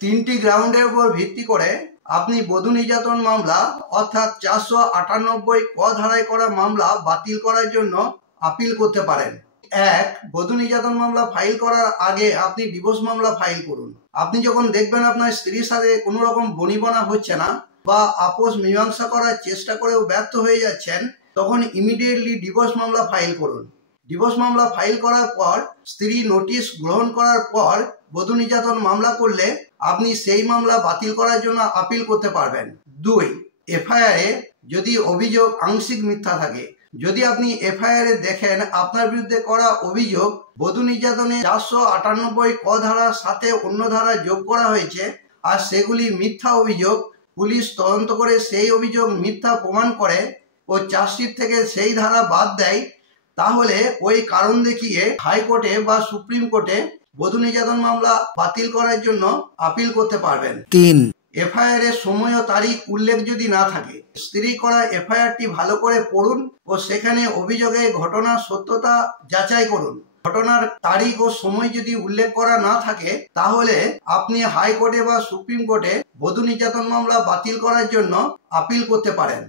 তিনটি গ্রাউন্ডের উপর ভিত্তি করে আপনি বধূ নির্যাতন মামলা অর্থাৎ 498 ক ধারায় করা মামলা বাতিল করার জন্য আপিল করতে পারেন। এক, বধূ নির্যাতন মামলা ফাইল করার আগে আপনি ডিভোর্স মামলা ফাইল করুন। আপনি যখন দেখবেন আপনার স্ত্রীর সাথে কোনো রকম বনিবনা হচ্ছে না বা আপোষ মীমাংসা করার চেষ্টা করেও ব্যর্থ হয়ে যাচ্ছেন, তখন ইমিডিয়েটলি ডিভোর্স মামলা ফাইল করুন। ডিভোর্স মামলা ফাইল করার পর স্ত্রী নোটিশ গ্রহণ করার পর বধূ নির্যাতন মামলা করলে আপনি সেই মামলা বাতিল করার জন্য আপিল করতে পারবেন। দুই, এফআইআর এ যদি অভিযোগ আংশিক মিথ্যা থাকে, যদি আপনি এফআইআর এ দেখেন আপনার বিরুদ্ধে করা অভিযোগ বধূ নির্যাতনে 498 ক ধারার সাথে অন্য ধারা যোগ করা হয়েছে আর সেগুলি মিথ্যা অভিযোগ, পুলিশ তদন্ত করে সেই অভিযোগ মিথ্যা প্রমাণ করে ও চার্জশিট থেকে সেই ধারা বাদ দেয়, তাহলে ওই কারণ দেখিয়ে হাইকোর্টে বা সুপ্রিম কোর্টে বধূ নির্যাতন মামলা বাতিল করার জন্য আপিল করতে পারবেন। তিন, এফআইআর এর সময় ও তারিখ উল্লেখ যদি না থাকে, স্ত্রী করা এফআইআরটি ভালো করে পড়ুন ও সেখানে অভিযোগের ঘটনার সত্যতা যাচাই করুন। ঘটনার তারিখ ও সময় যদি উল্লেখ করা না থাকে, তাহলে আপনি হাইকোর্টে বা সুপ্রিম কোর্টে বধূ নির্যাতন মামলা বাতিল করার জন্য আপিল করতে পারেন।